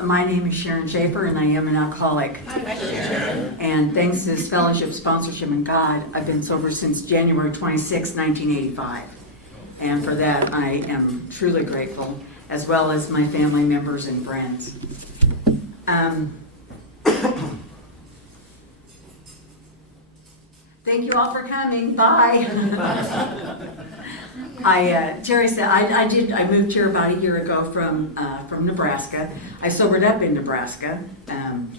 My name is Sharon Schaefer, and I am an alcoholic. Hi, Sharon. And thanks to this fellowship, sponsorship, and God, I've been sober since January 26, 1985. And for that, I am truly grateful, as well as my family members and friends. Thank you all for coming. Bye. Terry said I moved here about a year ago from Nebraska. I sobered up in Nebraska, and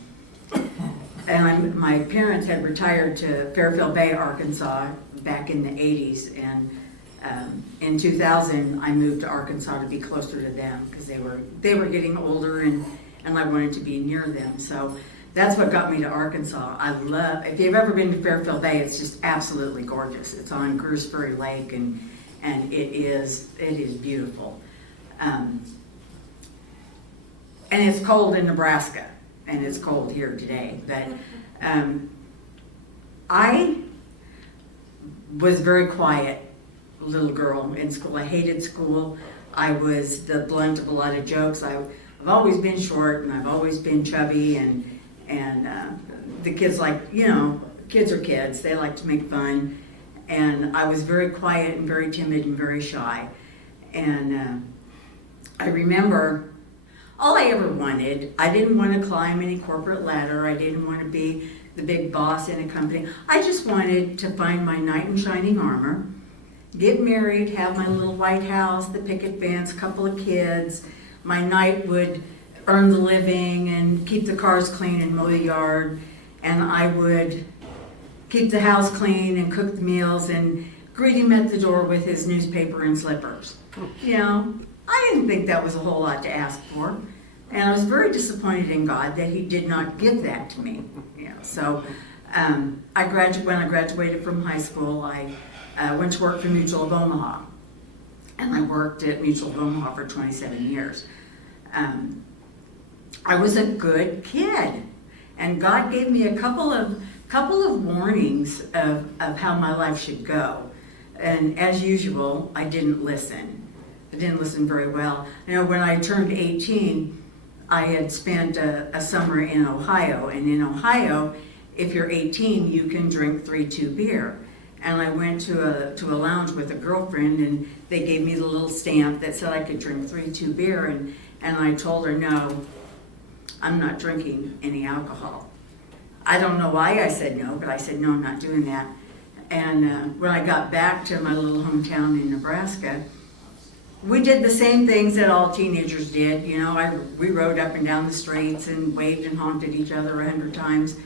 my parents had retired to Fairfield Bay, Arkansas, back in the '80s, and in 2000 I moved to Arkansas to be closer to them because they were getting older, and I wanted to be near them. So that's what got me to Arkansas. If you've ever been to Fairfield Bay, it's just absolutely gorgeous. It's on Gooseberry Lake, and it is beautiful. And it's cold in Nebraska, and it's cold here today. But I was a very quiet little girl in school. I hated school. I was the blunt of a lot of jokes. I've always been short, and I've always been chubby, and the kids kids are kids. They like to make fun. And I was very quiet and very timid and very shy. And I remember all I ever wanted, I didn't want to climb any corporate ladder. I didn't want to be the big boss in a company. I just wanted to find my knight in shining armor, get married, have my little white house, the picket fence, a couple of kids. My knight would earn the living and keep the cars clean and mow the yard. And I would keep the house clean and cook the meals and greet him at the door with his newspaper and slippers. You know, I didn't think that was a whole lot to ask for. And I was very disappointed in God that he did not give that to me. You know, so when I graduated from high school, I went to work for Mutual of Omaha. And I worked at Mutual of Omaha for 27 years. I was a good kid. And God gave me a couple of warnings of how my life should go. And as usual, I didn't listen. I didn't listen very well. You know, when I turned 18, I had spent a summer in Ohio. And in Ohio, if you're 18, you can drink 3-2 beer. And I went to a lounge with a girlfriend, and they gave me the little stamp that said I could drink 3-2 beer. And I told her, no, I'm not drinking any alcohol. I don't know why I said no, but I said, no, I'm not doing that. And when I got back to my little hometown in Nebraska, we did the same things that all teenagers did. You know, we rode up and down the streets and waved and honked at each other 100 times.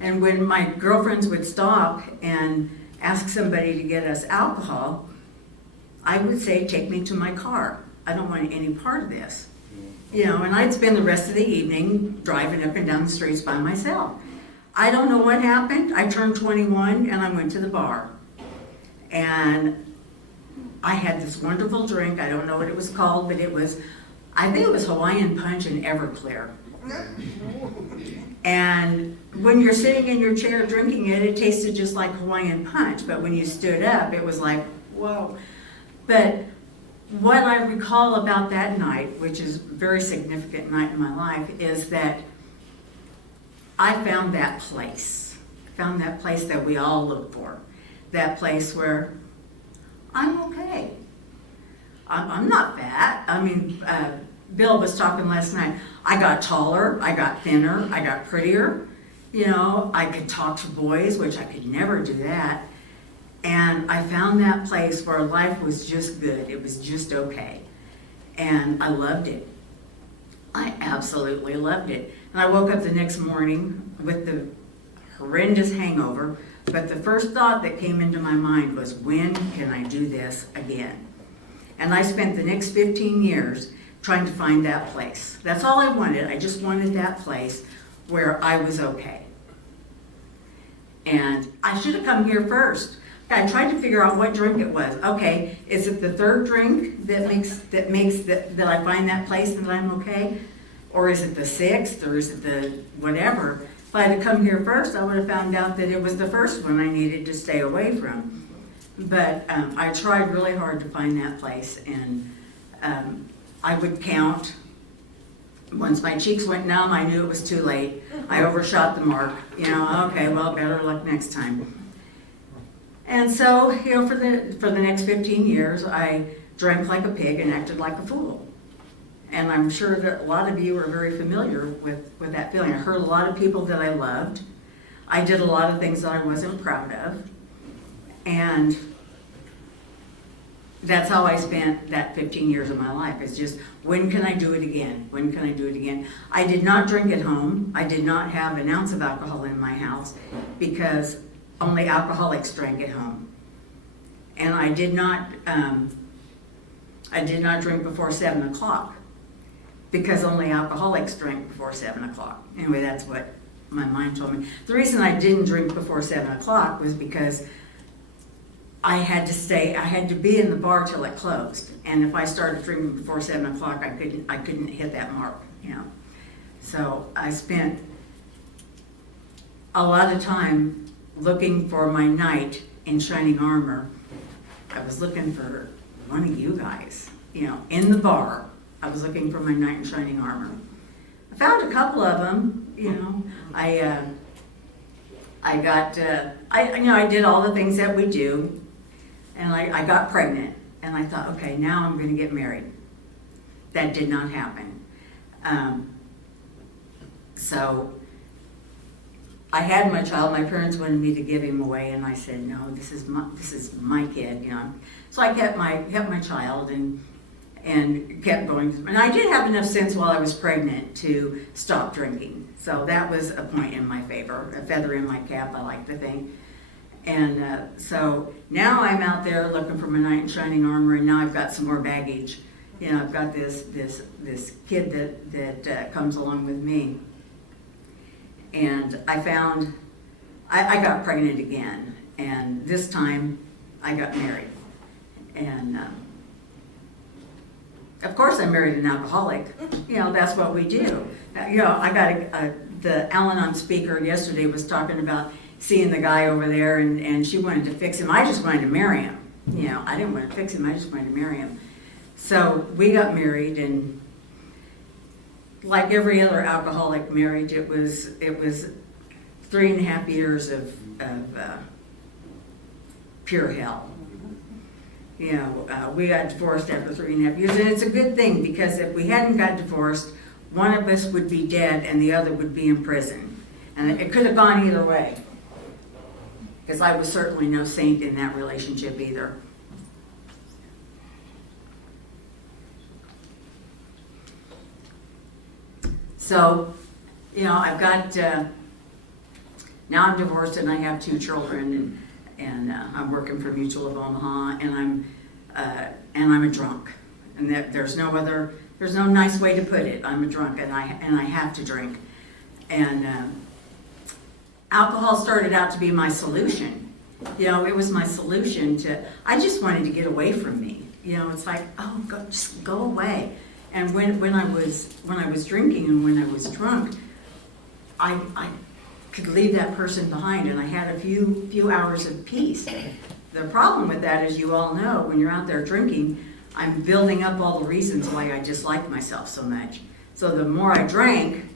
And when my girlfriends would stop and ask somebody to get us alcohol, I would say, take me to my car. I don't want any part of this. You know, and I'd spend the rest of the evening driving up and down the streets by myself. I don't know what happened. I turned 21 and I went to the bar. And I had this wonderful drink. I don't know what it was called, but I think it was Hawaiian Punch and Everclear. And when you're sitting in your chair drinking it, it tasted just like Hawaiian Punch. But when you stood up, it was like, whoa. But what I recall about that night, which is a very significant night in my life, is that I found that place. Found that place that we all look for. That place where I'm okay. I'm not fat. I mean, Bill was talking last night. I got taller, I got thinner, I got prettier. You know, I could talk to boys, which I could never do that. And I found that place where life was just good. It was just okay. And I loved it. I absolutely loved it. And I woke up the next morning with the horrendous hangover, but the first thought that came into my mind was, when can I do this again? And I spent the next 15 years trying to find that place. That's all I wanted. I just wanted that place where I was okay. And I should have come here first. I tried to figure out what drink it was. Okay, is it the third drink that I find that place and that I'm okay? Or is it the sixth, or is it the whatever? If I had come here first, I would have found out that it was the first one I needed to stay away from. But I tried really hard to find that place, and I would count once my cheeks went numb, I knew it was too late. I overshot the mark. Okay, well, better luck next time. And so, for the next 15 years, I drank like a pig and acted like a fool. And I'm sure that a lot of you are very familiar with that feeling. I hurt a lot of people that I loved. I did a lot of things that I wasn't proud of. And that's how I spent that 15 years of my life. It's just, when can I do it again? When can I do it again? I did not drink at home. I did not have an ounce of alcohol in my house because only alcoholics drank at home. And I did not drink before 7 o'clock because only alcoholics drank before 7 o'clock. Anyway, that's what my mind told me. The reason I didn't drink before 7 o'clock was because I had to be in the bar till it closed. And if I started drinking before 7 o'clock, I couldn't hit that mark, So I spent a lot of time looking for my knight in shining armor. I was looking for one of you guys, in the bar. I was looking for my knight in shining armor. I found a couple of them, I did all the things that we do. And I got pregnant, and I thought, okay, now I'm going to get married. That did not happen. So I had my child. My parents wanted me to give him away, and I said, no, this is my kid. So I kept my child and kept going. And I did have enough sense while I was pregnant to stop drinking. So that was a point in my favor, a feather in my cap, I like to think. And so now I'm out there looking for my knight in shining armor, and now I've got some more baggage. I've got this kid that comes along with me. And I got pregnant again, and this time I got married. And of course I married an alcoholic. That's what we do. I got the Al-Anon speaker yesterday was talking about seeing the guy over there, and she wanted to fix him. I just wanted to marry him. I didn't want to fix him, I just wanted to marry him. So we got married, and like every other alcoholic marriage, it was 3.5 years of pure hell. We got divorced after 3.5 years, and it's a good thing, because if we hadn't got divorced, one of us would be dead and the other would be in prison. And it could have gone either way, because I was certainly no saint in that relationship either. So, I've got, now I'm divorced and I have 2 children, and I'm working for Mutual of Omaha, and I'm a drunk. And there's no nice way to put it. I'm a drunk, and I have to drink. And alcohol started out to be my solution. It was my solution I just wanted to get away from me. It's like, just go away. And when I was drinking and when I was drunk, I could leave that person behind, and I had a few hours of peace. The problem with that, as you all know, when you're out there drinking, I'm building up all the reasons why I disliked myself so much. So the more I drank,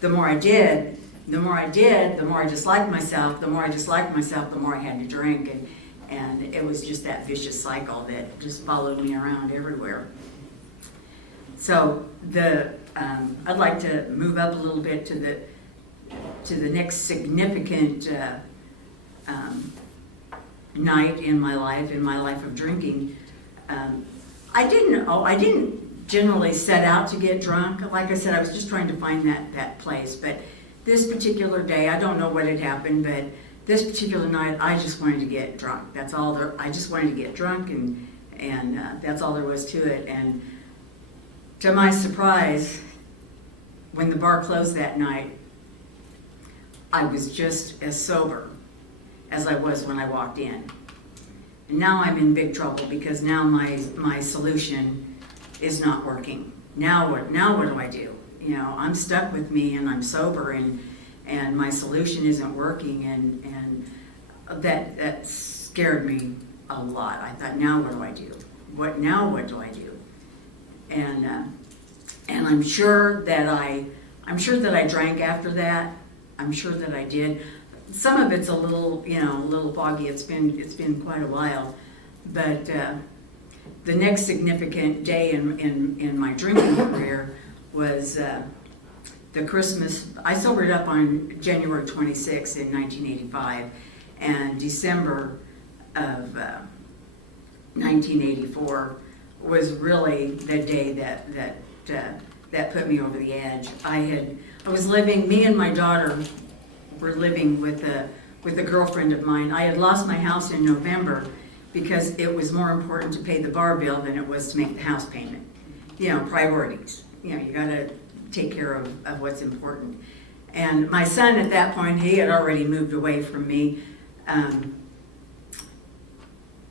the more I did. The more I did, the more I disliked myself. The more I disliked myself, the more I had to drink. And it was just that vicious cycle that just followed me around everywhere. So I'd like to move up a little bit to the next significant night in my life of drinking. I didn't generally set out to get drunk. Like I said, I was just trying to find that place. But this particular day, I don't know what had happened, but this particular night, I just wanted to get drunk. That's all I just wanted to get drunk, and that's all there was to it. And to my surprise, when the bar closed that night, I was just as sober as I was when I walked in. And now I'm in big trouble, because now my solution is not working. Now what do I do? I'm stuck with me, and I'm sober, and my solution isn't working, and that scared me a lot. I thought, now what do I do? What do I do? And And I'm sure that I drank after that. I'm sure that I did. Some of it's a little, a little foggy. It's been quite a while. But the next significant day in my drinking career was the Christmas. I sobered up on January 26th in 1985, and December of 1984 was really the day that put me over the edge. Me and my daughter were living with a girlfriend of mine. I had lost my house in November because it was more important to pay the bar bill than it was to make the house payment. Priorities. You gotta take care of what's important. And my son at that point, he had already moved away from me.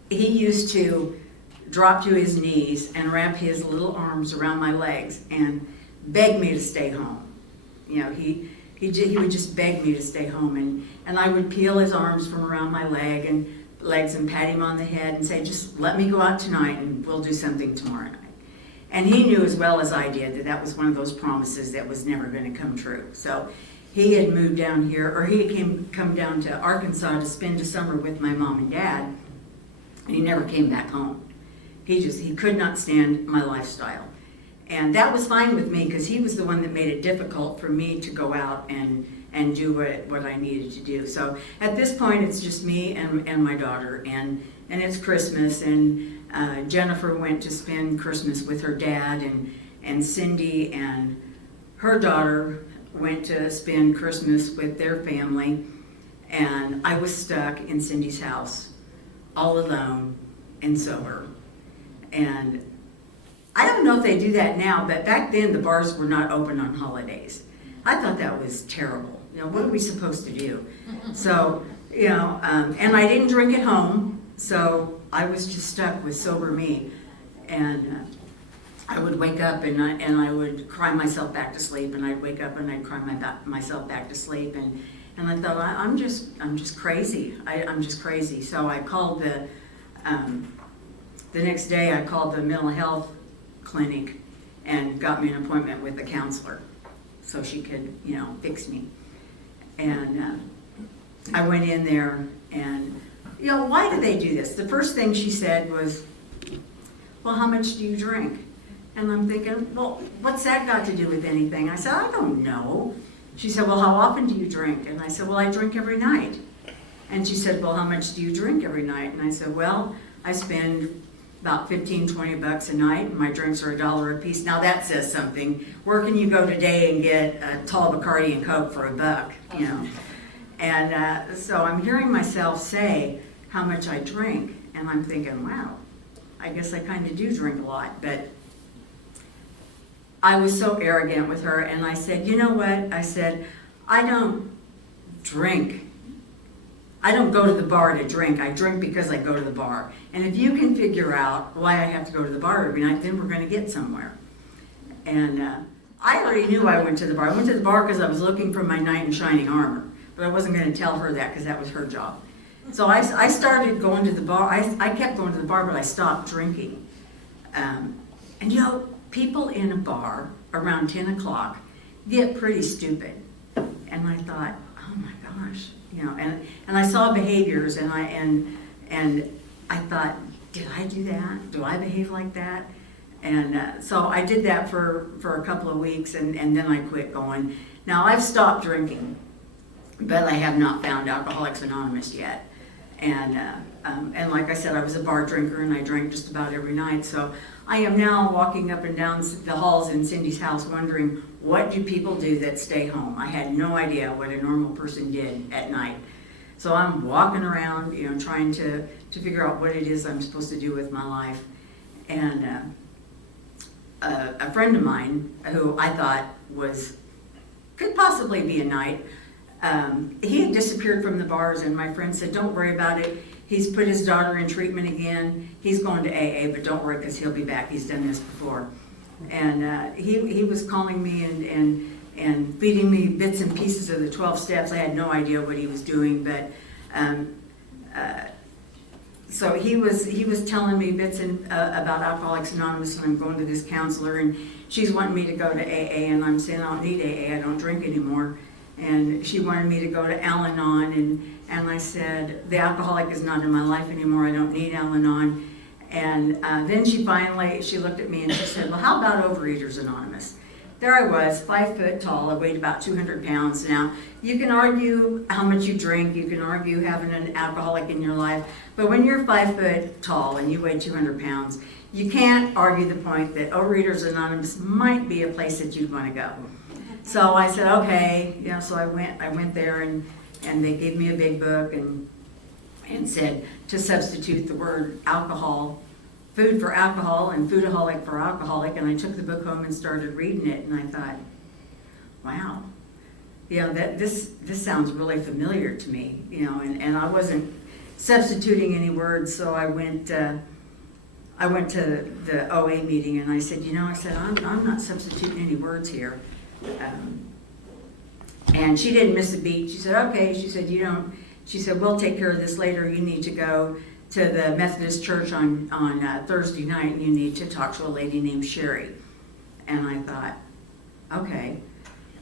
He used to drop to his knees and wrap his little arms around my legs and beg me to stay home. He would just beg me to stay home, and I would peel his arms from around my legs and pat him on the head and say, just let me go out tonight and we'll do something tomorrow night. And he knew as well as I did that was one of those promises that was never going to come true. So he had moved down here, or he had come down to Arkansas to spend the summer with my mom and dad, and he never came back home. He could not stand my lifestyle. And that was fine with me because he was the one that made it difficult for me to go out and do what I needed to do. So at this point, it's just me and my daughter, and it's Christmas, and Jennifer went to spend Christmas with her dad, and Cindy and her daughter went to spend Christmas with their family, and I was stuck in Cindy's house, all alone and sober. And I don't know if they do that now, but back then the bars were not open on holidays. I thought that was terrible. What are we supposed to do? So, and I didn't drink at home, so I was just stuck with sober me. And I would wake up and I would cry myself back to sleep, and I'd wake up and I'd cry myself back to sleep, and I thought, I'm just crazy. I'm just crazy. So I called the next day I called the mental health clinic and got me an appointment with a counselor so she could, fix me. And I went in there, and, why do they do this? The first thing she said was, well, how much do you drink? And I'm thinking, well, what's that got to do with anything? I said, I don't know. She said, well, how often do you drink? And I said, well, I drink every night. And she said, well, how much do you drink every night? And I said, well, I spend about $15-20 a night, and my drinks are $1 a piece. Now that says something. Where can you go today and get a tall Bacardi and Coke for $1? And so I'm hearing myself say how much I drink, and I'm thinking, wow, I guess I kind of do drink a lot. But I was so arrogant with her, and I said, you know what? I said, I don't drink. I don't go to the bar to drink. I drink because I go to the bar. And if you can figure out why I have to go to the bar every night, then we're going to get somewhere. And I already knew I went to the bar. I went to the bar because I was looking for my knight in shining armor. But I wasn't going to tell her that because that was her job. So I started going to the bar. I kept going to the bar, but I stopped drinking. And people in a bar around 10 o'clock get pretty stupid. And I thought, oh my gosh. And I saw behaviors, and I thought, did I do that? Do I behave like that? And so I did that for a couple of weeks, and then I quit going. Now I've stopped drinking, but I have not found Alcoholics Anonymous yet. And like I said, I was a bar drinker, and I drank just about every night. So I am now walking up and down the halls in Cindy's house wondering, what do people do that stay home? I had no idea what a normal person did at night. So I'm walking around, trying to figure out what it is I'm supposed to do with my life. And a friend of mine, who I thought could possibly be a knight, he had disappeared from the bars, and my friend said, don't worry about it. He's put his daughter in treatment again. He's going to AA, but don't worry because he'll be back. He's done this before. And he was calling me and feeding me bits and pieces of the 12 steps. I had no idea what he was doing, but so he was telling me bits about Alcoholics Anonymous, and I'm going to this counselor, and she's wanting me to go to AA, and I'm saying I don't need AA, I don't drink anymore. And she wanted me to go to Al-Anon, and I said, the alcoholic is not in my life anymore, I don't need Al-Anon. And then she looked at me and she said, well, how about Overeaters Anonymous? There I was, 5 foot tall, I weighed about 200 pounds. Now, you can argue how much you drink, you can argue having an alcoholic in your life, but when you're 5 foot tall and you weigh 200 pounds, you can't argue the point that Overeaters Anonymous might be a place that you'd want to go. So I said, okay, so I went there, and they gave me a big book and said to substitute the word alcohol, food for alcohol, and foodaholic for alcoholic, and I took the book home and started reading it, and I thought, wow, this sounds really familiar to me, and I wasn't substituting any words, so I went to the OA meeting, and I said, I'm not substituting any words here. And she didn't miss a beat. She said, okay. She said, we'll take care of this later. You need to go to the Methodist church on Thursday night, and you need to talk to a lady named Sherry. And I thought, okay.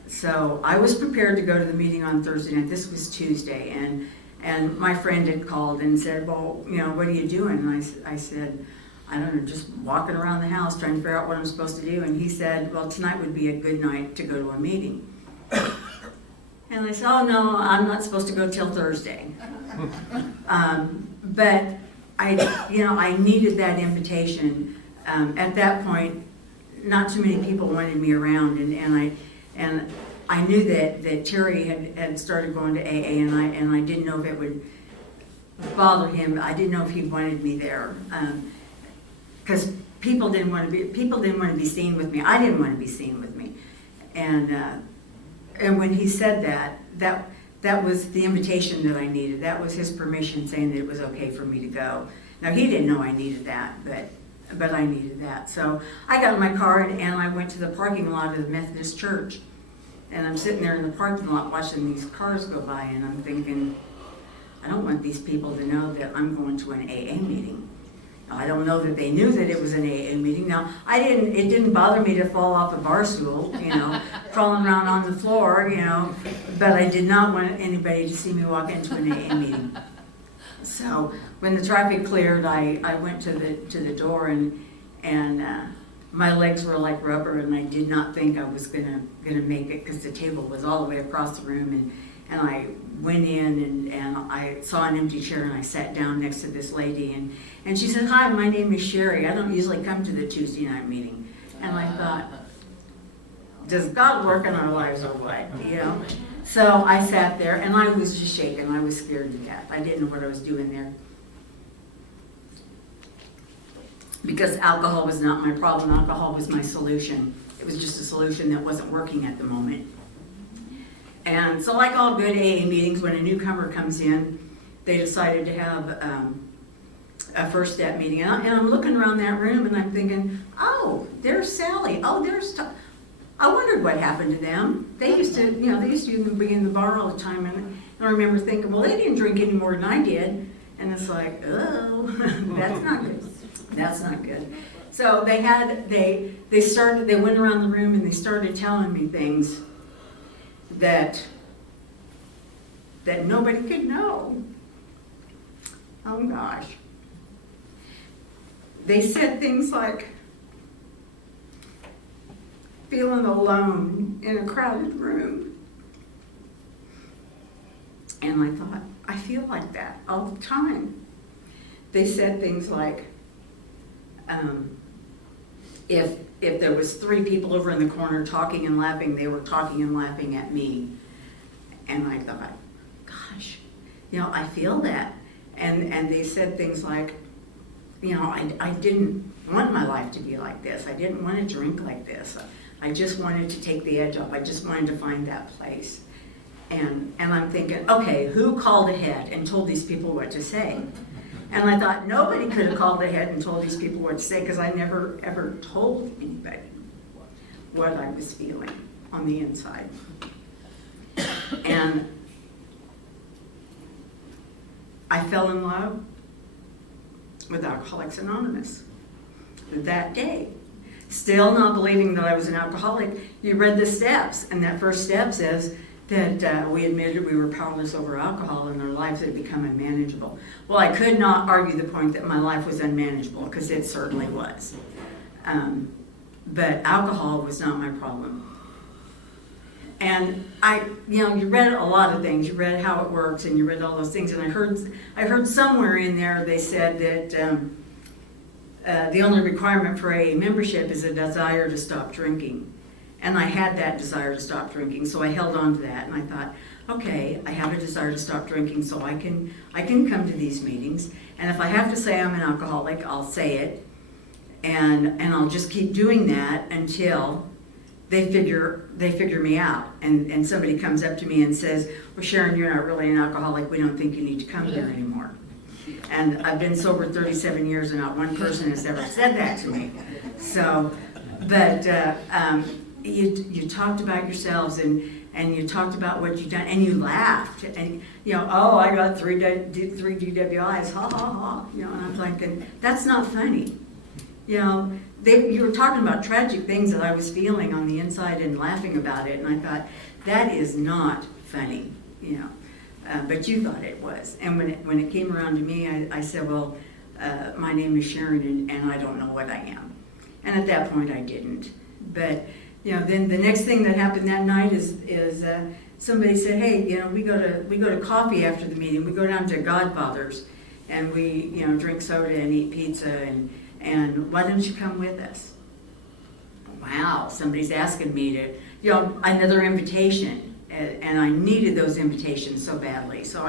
So I was prepared to go to the meeting on Thursday night. This was Tuesday, and my friend had called and said, well, what are you doing? And I said, I don't know, just walking around the house trying to figure out what I'm supposed to do. And he said, well, tonight would be a good night to go to a meeting. And I said, oh no, I'm not supposed to go till Thursday. But I needed that invitation. At that point, not too many people wanted me around, and I knew that Terry had started going to AA, and I didn't know if it would bother him. I didn't know if he wanted me there. Because people didn't want to be seen with me. I didn't want to be seen with me, and when he said that was the invitation that I needed. That was his permission saying that it was okay for me to go. Now he didn't know I needed that, but I needed that. So I got in my car and I went to the parking lot of the Methodist church, and I'm sitting there in the parking lot watching these cars go by, and I'm thinking, I don't want these people to know that I'm going to an AA meeting. I don't know that they knew that it was an AA meeting. Now, it didn't bother me to fall off a bar stool, crawling around on the floor, but I did not want anybody to see me walk into an AA meeting. So when the traffic cleared, I went to the door, and my legs were like rubber, and I did not think I was gonna make it, because the table was all the way across the room, and I went in and I saw an empty chair, and I sat down next to this lady, and she said, hi, my name is Sherry. I don't usually come to the Tuesday night meeting. And I thought, does God work in our lives or what, So I sat there, and I was just shaking. I was scared to death. I didn't know what I was doing there. Because alcohol was not my problem. Alcohol was my solution. It was just a solution that wasn't working at the moment. And so like all good AA meetings, when a newcomer comes in, they decided to have a first step meeting. And I'm looking around that room, and I'm thinking, oh, there's Sally. Oh, there's I wondered what happened to them. They used to even be in the bar all the time. And I remember thinking, well, they didn't drink any more than I did. And it's like, oh, that's not good. That's not good. So they went around the room, and they started telling me things that nobody could know. Oh gosh. They said things like feeling alone in a crowded room. And I thought, I feel like that all the time. They said things like, if there was 3 people over in the corner talking and laughing, they were talking and laughing at me. And I thought, gosh, I feel that. And they said things like, I didn't want my life to be like this. I didn't want to drink like this. I just wanted to take the edge off. I just wanted to find that place. And I'm thinking, okay, who called ahead and told these people what to say? And I thought, nobody could have called ahead and told these people what to say, because I never, ever told anybody what I was feeling on the inside. And I fell in love with Alcoholics Anonymous that day. still not believing that I was an alcoholic, you read the steps, and that first step says that we admitted we were powerless over alcohol and our lives had become unmanageable. Well, I could not argue the point that my life was unmanageable, because it certainly was. But alcohol was not my problem. And you read a lot of things. You read how it works, and you read all those things. And I heard somewhere in there they said that the only requirement for AA membership is a desire to stop drinking. And I had that desire to stop drinking, so I held on to that. And I thought, okay, I have a desire to stop drinking, so I can come to these meetings. And if I have to say I'm an alcoholic, I'll say it. And I'll just keep doing that until they figure me out. And somebody comes up to me and says, well, Sharon, you're not really an alcoholic. We don't think you need to come here anymore. And I've been sober 37 years, and not one person has ever said that to me. So, but you talked about yourselves, and you talked about what you've done, and you laughed, and oh, I got three DWIs, ha ha ha, and I'm thinking, that's not funny. You were talking about tragic things that I was feeling on the inside and laughing about it, and I thought, that is not funny, but you thought it was. And when it came around to me, I said, well, my name is Sharon, and I don't know what I am. And at that point, I didn't. But then the next thing that happened that night is somebody said, hey, we go to coffee after the meeting. We go down to Godfather's, and we drink soda and eat pizza, and why don't you come with us? Wow, somebody's asking me to, another invitation, and I needed those invitations so badly. So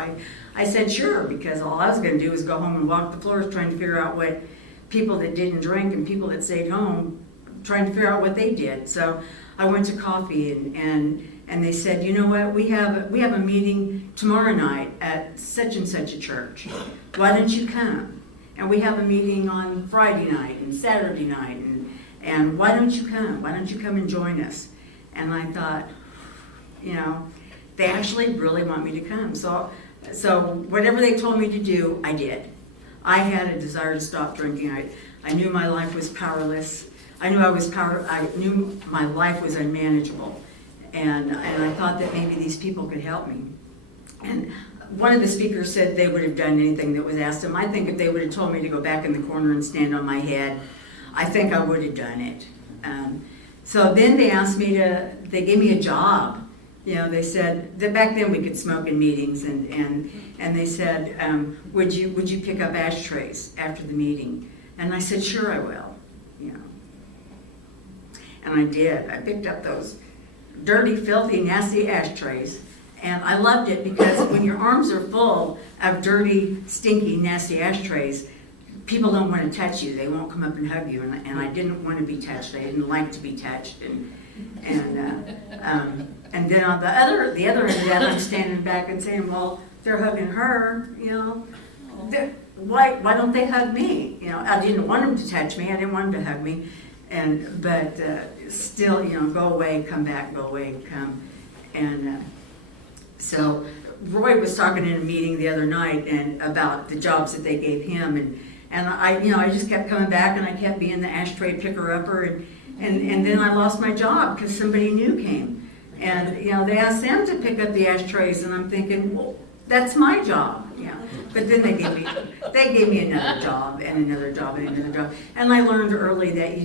I said sure, because all I was going to do was go home and walk the floors trying to figure out what people that didn't drink and people that stayed home, trying to figure out what they did. So I went to coffee, and they said, you know what, we have a meeting tomorrow night at such and such a church. Why don't you come? And we have a meeting on Friday night and Saturday night, and why don't you come? Why don't you come and join us? And I thought, they actually really want me to come. So whatever they told me to do, I did. I had a desire to stop drinking. I knew my life was powerless. I knew my life was unmanageable, and I thought that maybe these people could help me. And one of the speakers said they would have done anything that was asked them. I think if they would have told me to go back in the corner and stand on my head, I think I would have done it. So then they asked me they gave me a job. They said that back then we could smoke in meetings, and they said, would you pick up ashtrays after the meeting? And I said, sure I will. And I did. I picked up those dirty, filthy, nasty ashtrays. And I loved it because when your arms are full of dirty, stinky, nasty ashtrays, people don't want to touch you. They won't come up and hug you. And I didn't want to be touched. I didn't like to be touched. And then on the other end of that, I'm standing back and saying, well, they're hugging her, why don't they hug me? I didn't want them to touch me. I didn't want them to hug me. But still, go away, come back, go away, come. And so Roy was talking in a meeting the other night about the jobs that they gave him, and I just kept coming back, and I kept being the ashtray picker-upper, and then I lost my job because somebody new came. And they asked them to pick up the ashtrays, and I'm thinking, well, that's my job. But then they gave me another job and another job and another job. And I learned early that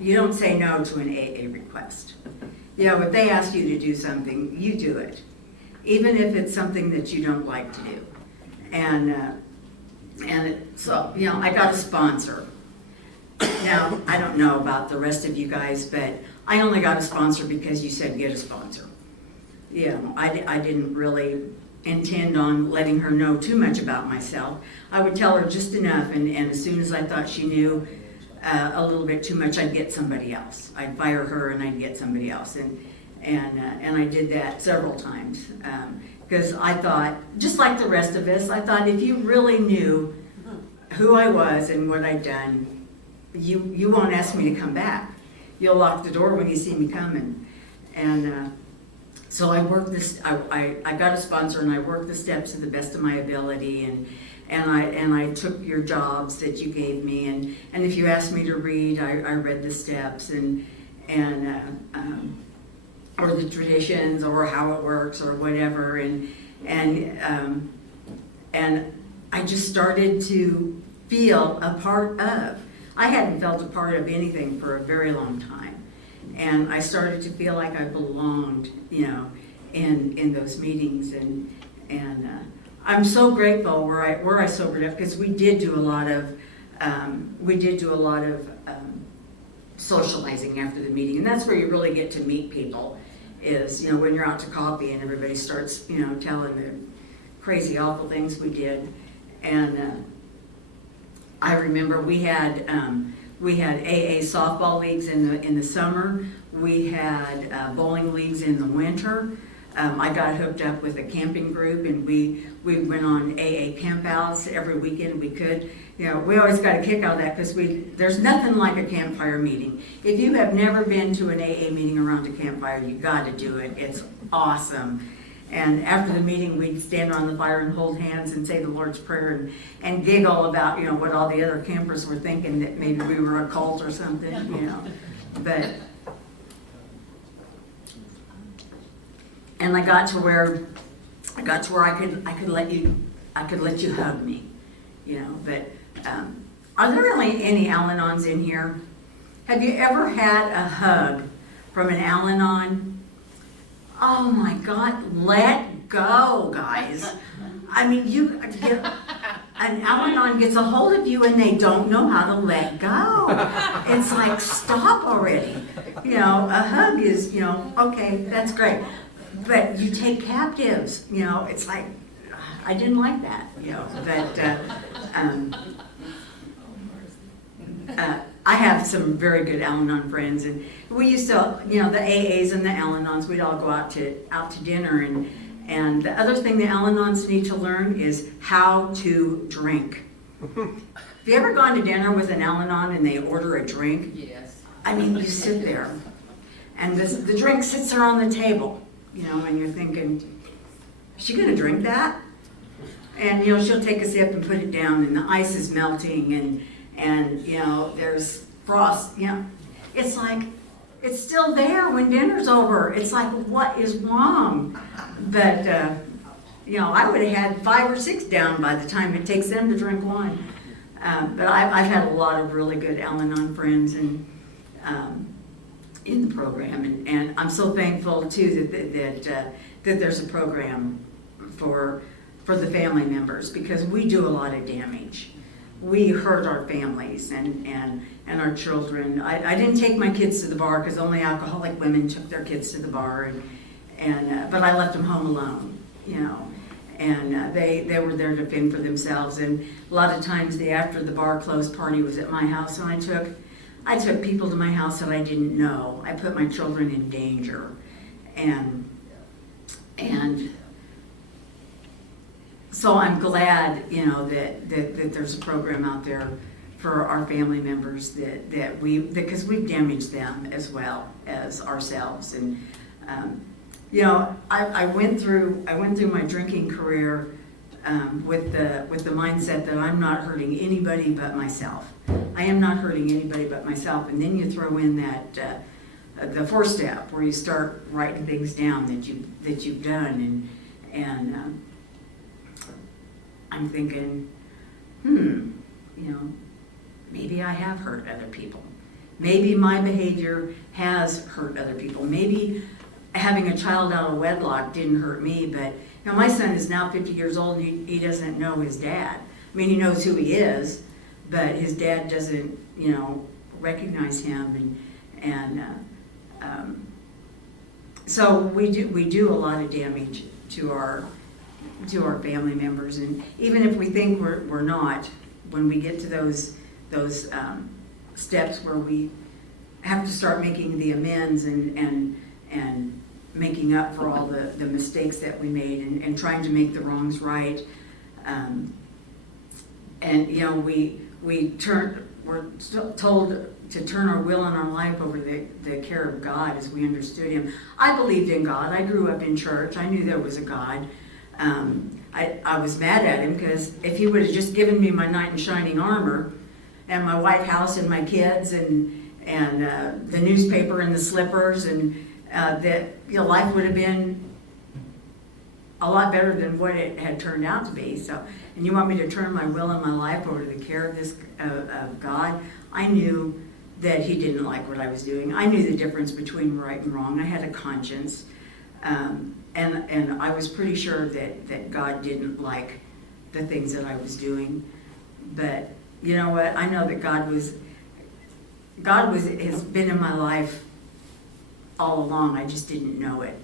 you don't say no to an AA request. If they ask you to do something, you do it, even if it's something that you don't like to do. So I got a sponsor. Now, I don't know about the rest of you guys, but I only got a sponsor because you said get a sponsor. I didn't really intend on letting her know too much about myself. I would tell her just enough, and as soon as I thought she knew a little bit too much, I'd get somebody else. I'd fire her and I'd get somebody else, and I did that several times because I thought, just like the rest of us, I thought if you really knew who I was and what I'd done, you won't ask me to come back. You'll lock the door when you see me coming, so I worked this. I got a sponsor, and I worked the steps to the best of my ability, and I took your jobs that you gave me, and if you asked me to read, I read the steps and or the traditions or how it works or whatever, and I just started to feel a part of. I hadn't felt a part of anything for a very long time, and I started to feel like I belonged, in those meetings, and I'm so grateful where I sobered up, because we did do a lot of socializing after the meeting, and that's where you really get to meet people. Is when you're out to coffee and everybody starts telling the crazy awful things we did, and I remember we had AA softball leagues in the summer. We had bowling leagues in the winter. I got hooked up with a camping group, and we went on AA campouts every weekend we could. We always got a kick out of that, because there's nothing like a campfire meeting. If you have never been to an AA meeting around a campfire, you got to do it. It's awesome. And after the meeting, we'd stand around the fire and hold hands and say the Lord's Prayer and giggle about what all the other campers were thinking, that maybe we were a cult or something. But and I got to where I could let you hug me, But are there really any Al-Anons in here? Have you ever had a hug from an Al-Anon? Oh my God, let go, guys. I mean, an Al-Anon gets a hold of you and they don't know how to let go. It's like, stop already. A hug is, okay, that's great. But you take captives, it's like, I didn't like that, but I have some very good Al-Anon friends, and we used to, the AAs and the Al-Anons, we'd all go out to dinner, and the other thing the Al-Anons need to learn is how to drink. Have you ever gone to dinner with an Al-Anon and they order a drink? Yes. I mean, you sit there, and the drink sits there on the table, and you're thinking, is she gonna drink that? And she'll take a sip and put it down, and the ice is melting, and there's frost. It's like, it's still there when dinner's over. It's like, what is wrong? But I would have had 5 or 6 down by the time it takes them to drink one. But I've had a lot of really good Al-Anon friends and in the program, and I'm so thankful too that there's a program for the family members, because we do a lot of damage. We hurt our families and our children. I didn't take my kids to the bar, because only alcoholic women took their kids to the bar, but I left them home alone, and they were there to fend for themselves. And a lot of times the after the bar closed party was at my house, and I took people to my house that I didn't know. I put my children in danger, and so I'm glad, that there's a program out there for our family members because we've damaged them as well as ourselves. And I went through my drinking career with the mindset that I'm not hurting anybody but myself. I am not hurting anybody but myself. And then you throw in that the 4th step, where you start writing things down that you've done, and I'm thinking, maybe I have hurt other people. Maybe my behavior has hurt other people. Maybe having a child out of wedlock didn't hurt me, but my son is now 50 years old, and he doesn't know his dad. I mean, he knows who he is, but his dad doesn't, recognize him, so we do a lot of damage to our family members, and even if we think we're not, when we get to those steps where we have to start making the amends and making up for all the mistakes that we made, and trying to make the wrongs right, we're told to turn our will and our life over the care of God as we understood Him. I believed in God. I grew up in church. I knew there was a God. I was mad at him because if he would have just given me my knight in shining armor and my white house and my kids and the newspaper and the slippers and that life would have been a lot better than what it had turned out to be. So, and you want me to turn my will and my life over to the care of this of God? I knew that he didn't like what I was doing. I knew the difference between right and wrong. I had a conscience, and I was pretty sure that God didn't like the things that I was doing. But you know what? I know that God has been in my life all along. I just didn't know it.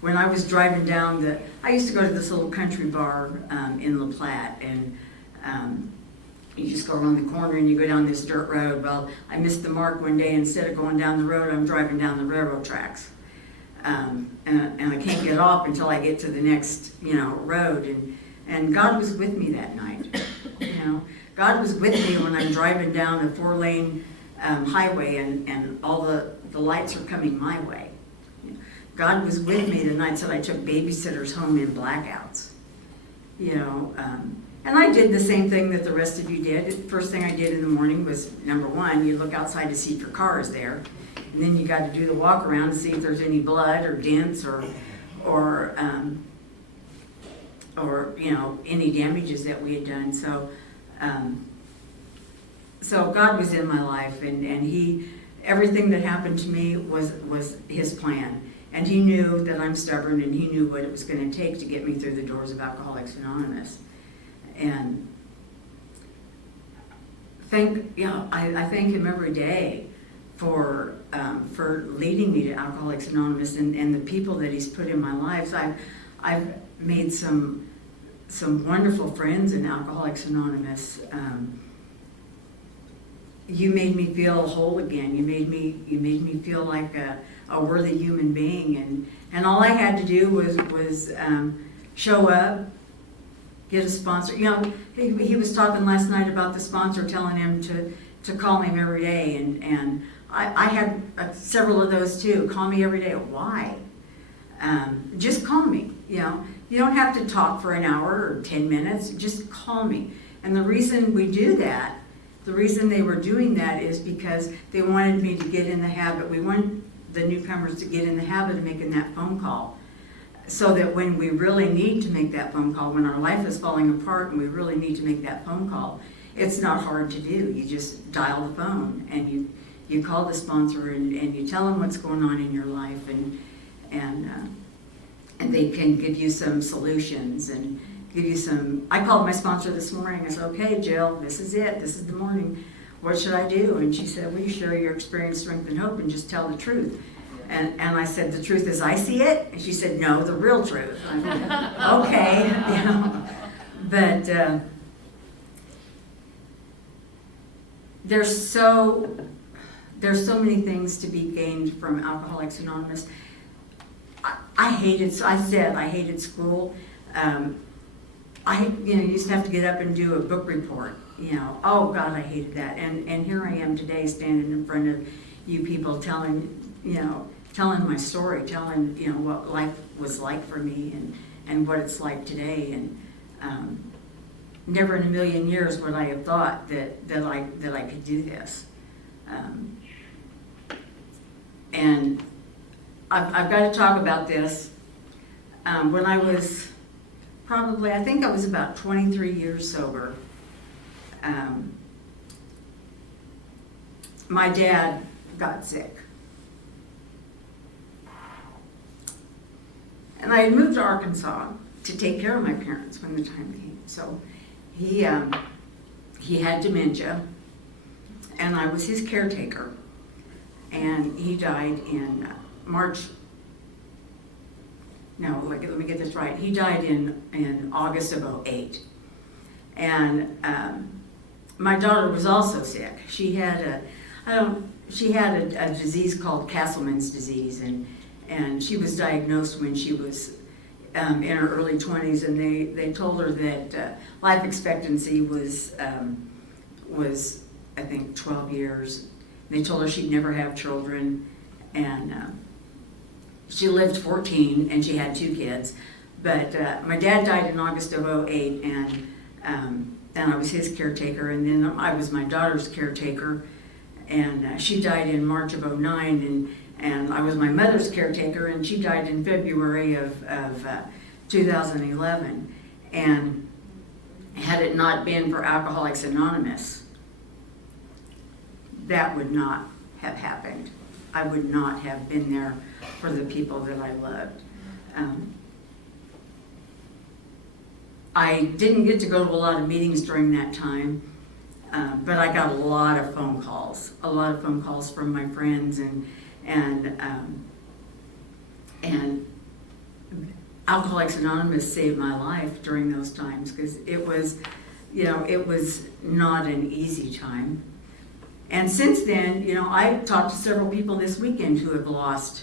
When I was driving down I used to go to this little country bar in La Platte, and you just go around the corner and you go down this dirt road. Well, I missed the mark one day. Instead of going down the road, I'm driving down the railroad tracks. And I can't get off until I get to the next, road. And God was with me that night. God was with me when I'm driving down a 4-lane highway and all the lights are coming my way. God was with me the nights that I took babysitters home in blackouts. And I did the same thing that the rest of you did. First thing I did in the morning was, number one, you look outside to see if your car is there. And then you got to do the walk around to see if there's any blood or dents or any damages that we had done. So God was in my life, and everything that happened to me was his plan. And he knew that I'm stubborn, and he knew what it was going to take to get me through the doors of Alcoholics Anonymous. And I thank him every day for leading me to Alcoholics Anonymous and the people that he's put in my life. So I've made some wonderful friends in Alcoholics Anonymous. You made me feel whole again. You made me feel like a worthy human being, and all I had to do was show up, get a sponsor. He was talking last night about the sponsor telling him to call him every day, and I had several of those too. Call me every day. Why? Just call me. You don't have to talk for an hour or 10 minutes. Just call me. And the reason we do that, the reason they were doing that is because they wanted me to get in the habit. We want the newcomers to get in the habit of making that phone call, so that when we really need to make that phone call, when our life is falling apart and we really need to make that phone call, it's not hard to do. You just dial the phone and you call the sponsor and you tell them what's going on in your life, and they can give you some solutions and give you some. I called my sponsor this morning. I said, "Okay, Jill, this is it. This is the morning. What should I do?" And she said, "Will you share your experience, strength, and hope, and just tell the truth?" And I said, "The truth as I see it?" And she said, "No, the real truth." I said, "Okay." But there's so many things to be gained from Alcoholics Anonymous. I hated school. I used to have to get up and do a book report. Oh God, I hated that. And here I am today, standing in front of you people, telling my story, telling what life was like for me and what it's like today. And never in a million years would I have thought that I could do this. And I've got to talk about this. When I was I think I was about 23 years sober. My dad got sick. And I had moved to Arkansas to take care of my parents when the time came. So he had dementia, and I was his caretaker. And he died in March. No, let me get this right. He died in August of 2008. And my daughter was also sick. She had a disease called Castleman's disease, and she was diagnosed when she was in her early 20s, and they told her that life expectancy was I think 12 years. They told her she'd never have children, and she lived 14 and she had 2 kids, But my dad died in August of '08, and I was his caretaker, and then I was my daughter's caretaker, and she died in March of '09, and I was my mother's caretaker, and she died in February of 2011. And had it not been for Alcoholics Anonymous, that would not have happened. I would not have been there for the people that I loved. I didn't get to go to a lot of meetings during that time, but I got a lot of phone calls from my friends, and Alcoholics Anonymous saved my life during those times, because it was not an easy time. And since then, I've talked to several people this weekend who have lost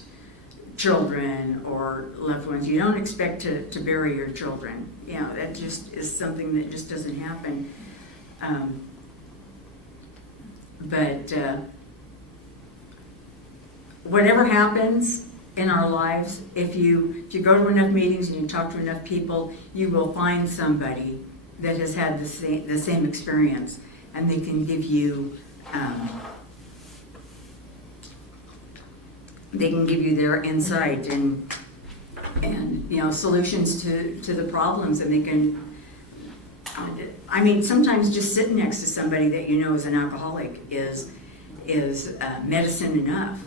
children or loved ones. You don't expect to bury your children. That just is something that just doesn't happen. But whatever happens in our lives, if you go to enough meetings and you talk to enough people, you will find somebody that has had the same experience, and they can give you their insight and solutions to the problems, and they can. Sometimes just sitting next to somebody that is an alcoholic is medicine enough.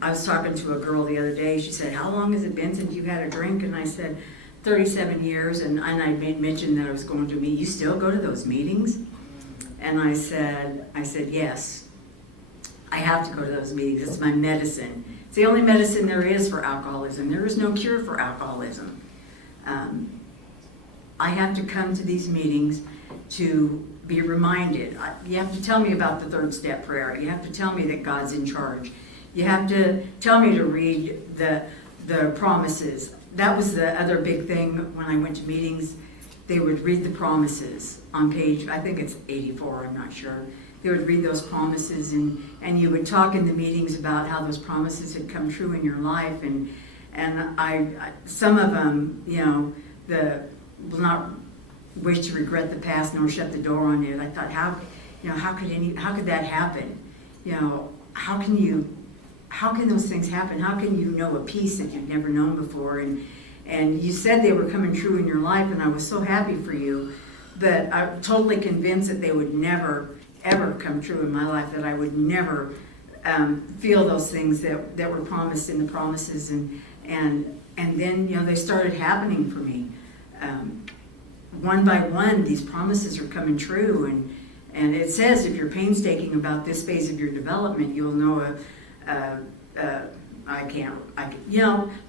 I was talking to a girl the other day. She said, "How long has it been since you've had a drink?" And I said, 37 years. And I mentioned that I was going to meet. You still go to those meetings? And I said, yes, I have to go to those meetings. It's my medicine. It's the only medicine there is for alcoholism. There is no cure for alcoholism. I have to come to these meetings to be reminded. You have to tell me about the third step prayer. You have to tell me that God's in charge. You have to tell me to read the promises. That was the other big thing when I went to meetings. They would read the promises on page, I think it's 84, I'm not sure. They would read those promises, and you would talk in the meetings about how those promises had come true in your life. And I some of them, the will not wish to regret the past nor shut the door on it. I thought, how could that happen? How can those things happen? How can you know a peace that you've never known before? And you said they were coming true in your life, and I was so happy for you, but I'm totally convinced that they would never, ever come true in my life, that I would never feel those things that were promised in the promises. And then, they started happening for me. One by one, these promises are coming true. And it says, if you're painstaking about this phase of your development, you'll know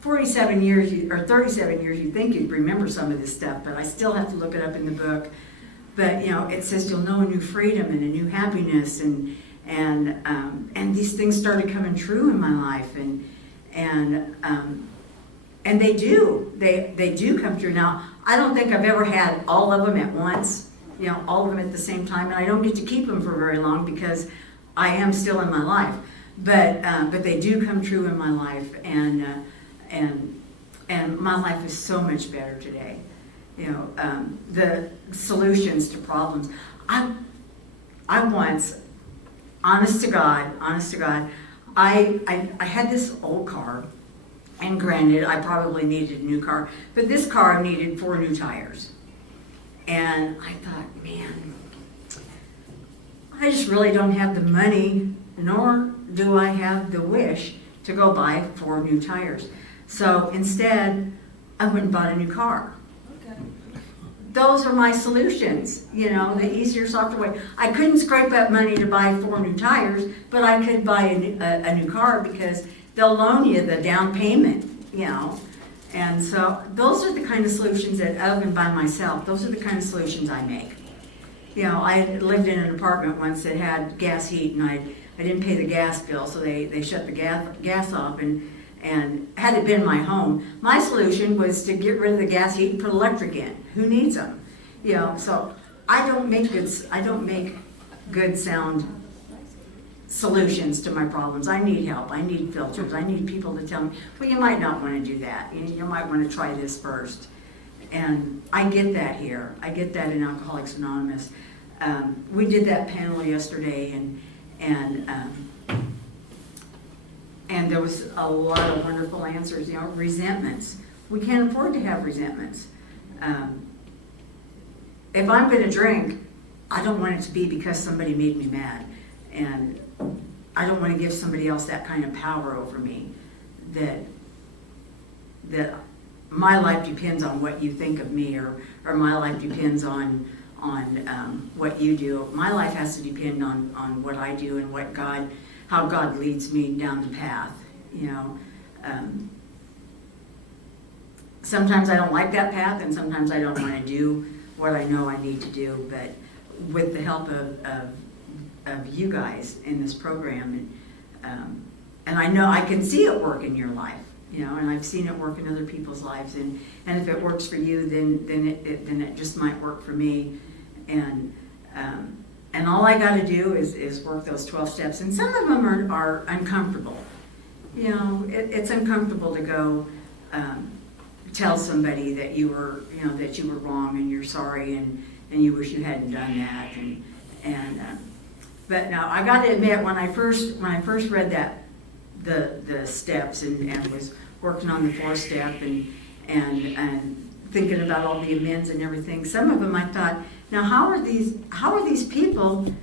47 years or 37 years, you think you'd remember some of this stuff, but I still have to look it up in the book. But it says you'll know a new freedom and a new happiness, and these things started coming true in my life, and they do come true. Now, I don't think I've ever had all of them at once, all of them at the same time, and I don't get to keep them for very long because I am still in my life. But they do come true in my life, and my life is so much better today. The solutions to problems. I once, honest to God, I had this old car, and granted, I probably needed a new car, but this car needed 4 new tires. And I thought, man, I just really don't have the money, nor do I have the wish to go buy 4 new tires. So instead, I went and bought a new car. Okay. Those are my solutions, the easier, softer way. I couldn't scrape up money to buy 4 new tires, but I could buy a new car because they'll loan you the down payment, And so those are the kind of solutions that, of and by myself, those are the kind of solutions I make. I lived in an apartment once that had gas heat, and I didn't pay the gas bill, so they shut the gas off, and had it been my home, my solution was to get rid of the gas heat and put electric in. Who needs them? So I don't make good sound solutions to my problems. I need help. I need filters. I need people to tell me, well, you might not want to do that. You might want to try this first. And I get that here. I get that in Alcoholics Anonymous. We did that panel yesterday, and there was a lot of wonderful answers. Resentments. We can't afford to have resentments. If I'm going to drink, I don't want it to be because somebody made me mad, and I don't want to give somebody else that kind of power over me. That my life depends on what you think of me, or my life depends on what you do. My life has to depend on what I do and how God leads me down the path. Sometimes I don't like that path, and sometimes I don't want to do what I know I need to do. But with the help of you guys in this program, and I know I can see it work in your life. And I've seen it work in other people's lives, and if it works for you, then it just might work for me, and all I got to do is work those 12 steps, and some of them are uncomfortable. It's uncomfortable to go tell somebody that you were wrong and you're sorry and you wish you hadn't done that, but now I got to admit, when I first read that. The steps and was working on the 4th step and thinking about all the amends and everything. Some of them I thought, now how do these people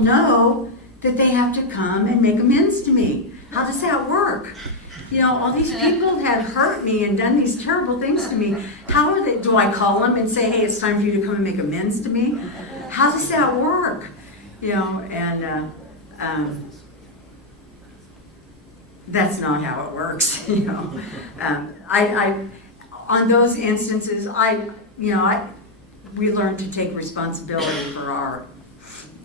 know that they have to come and make amends to me? How does that work? All these people have hurt me and done these terrible things to me. Do I call them and say, hey, it's time for you to come and make amends to me? How does that work? That's not how it works, on those instances, we learn to take responsibility for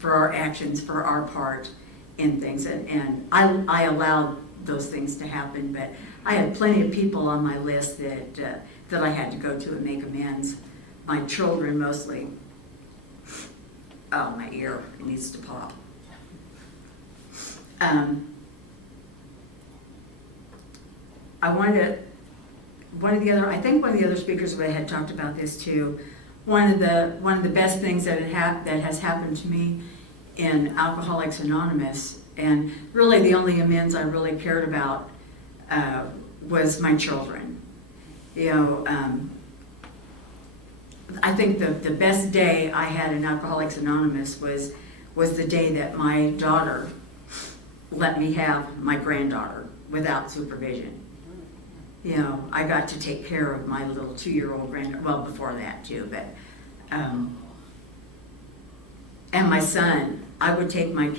our actions, for our part in things, and I allowed those things to happen. But I had plenty of people on my list that I had to go to and make amends. My children mostly. Oh, my ear needs to pop. One of the other speakers had talked about this too. One of the best things that has happened to me in Alcoholics Anonymous, and really the only amends I really cared about was my children. I think the best day I had in Alcoholics Anonymous was the day that my daughter let me have my granddaughter without supervision. I got to take care of my little 2-year-old granddaughter, well, before that too, but, and my son, I would take my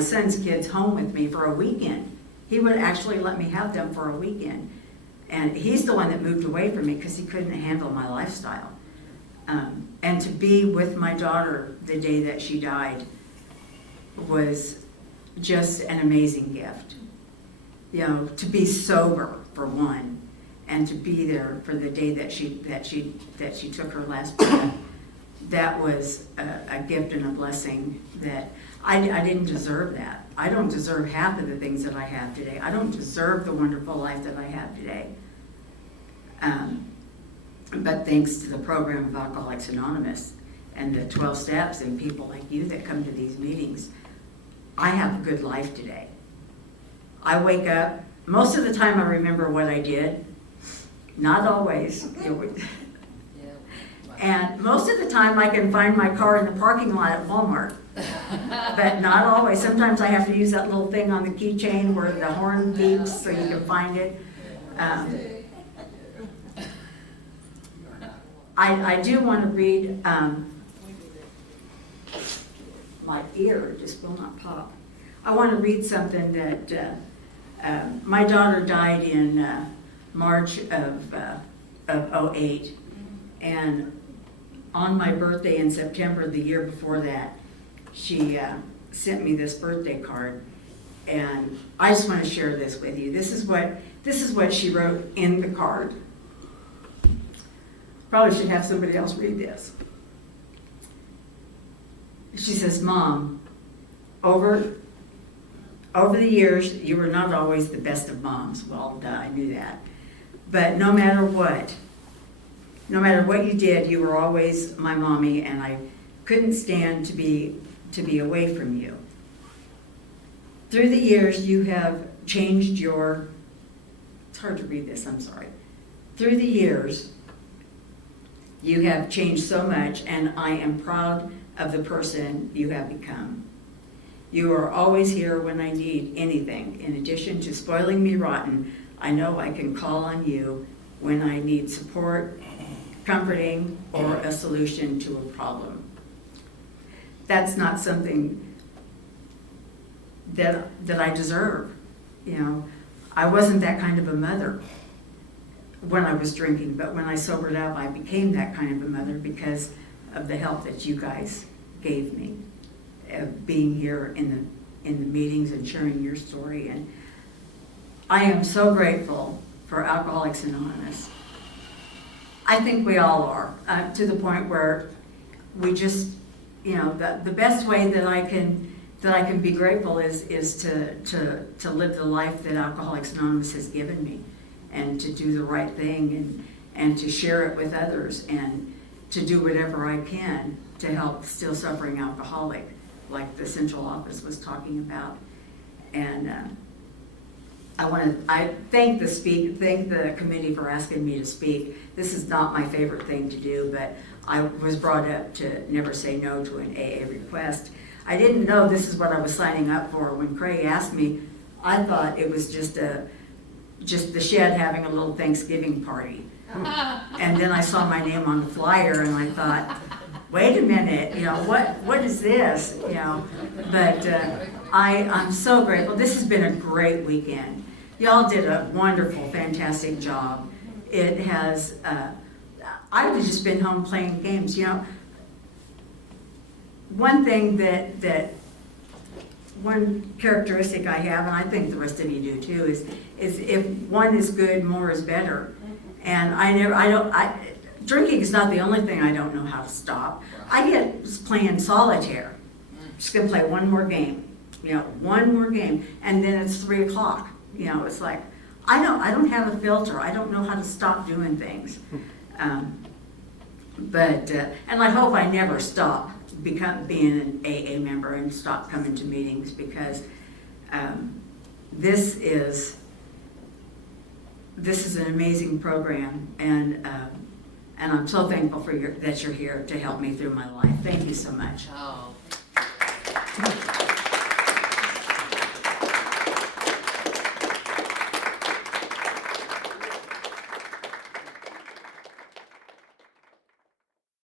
son's kids home with me for a weekend. He would actually let me have them for a weekend. And he's the one that moved away from me because he couldn't handle my lifestyle. And to be with my daughter the day that she died was just an amazing gift. To be sober for one, and to be there for the day that she took her last breath. That was a gift and a blessing that I didn't deserve that. I don't deserve half of the things that I have today. I don't deserve the wonderful life that I have today. But thanks to the program of Alcoholics Anonymous and the 12 steps and people like you that come to these meetings, I have a good life today. I wake up, most of the time I remember what I did, not always. And most of the time I can find my car in the parking lot at Walmart, but not always. Sometimes I have to use that little thing on the keychain where the horn beeps so you can find it. I do want to read, my ear just will not pop. I want to read something that my daughter died in March of 08, and on my birthday in September the year before that, she sent me this birthday card, and I just want to share this with you. This is what she wrote in the card. Probably should have somebody else read this. She says, Mom, over the years, you were not always the best of moms. Well, duh, I knew that. But no matter what you did, you were always my mommy, and I couldn't stand to be away from you. Through the years, you have changed your, it's hard to read this, I'm sorry. Through the years, you have changed so much, and I am proud of the person you have become. You are always here when I need anything. In addition to spoiling me rotten, I know I can call on you when I need support, comforting, or a solution to a problem. That's not something that I deserve. You know, I wasn't that kind of a mother when I was drinking, but when I sobered up, I became that kind of a mother because of the help that you guys gave me, being here in the meetings and sharing your story. And I am so grateful for Alcoholics Anonymous. I think we all are, to the point where we just, you know, the best way that I can be grateful is to live the life that Alcoholics Anonymous has given me, and to do the right thing, and to share it with others, and to do whatever I can to help still suffering alcoholic, like the central office was talking about. And I thank the committee for asking me to speak. This is not my favorite thing to do, but I was brought up to never say no to an AA request. I didn't know this is what I was signing up for. When Craig asked me, I thought it was just the shed having a little Thanksgiving party. And then I saw my name on the flyer, and I thought, wait a minute, you know, what is this, you know? But I'm so grateful. This has been a great weekend. Y'all did a wonderful, fantastic job. It has, I would have just been home playing games, you know. One thing one characteristic I have, and I think the rest of you do too, is if one is good, more is better. And drinking is not the only thing I don't know how to stop. I get playing solitaire. Just gonna play one more game, you know, one more game, and then it's 3 o'clock. You know, it's like, I don't have a filter. I don't know how to stop doing things. And I hope I never stop being an AA member and stop coming to meetings, because this is an amazing program, and I'm so thankful that you're here to help me through my life. Thank you so much. Oh.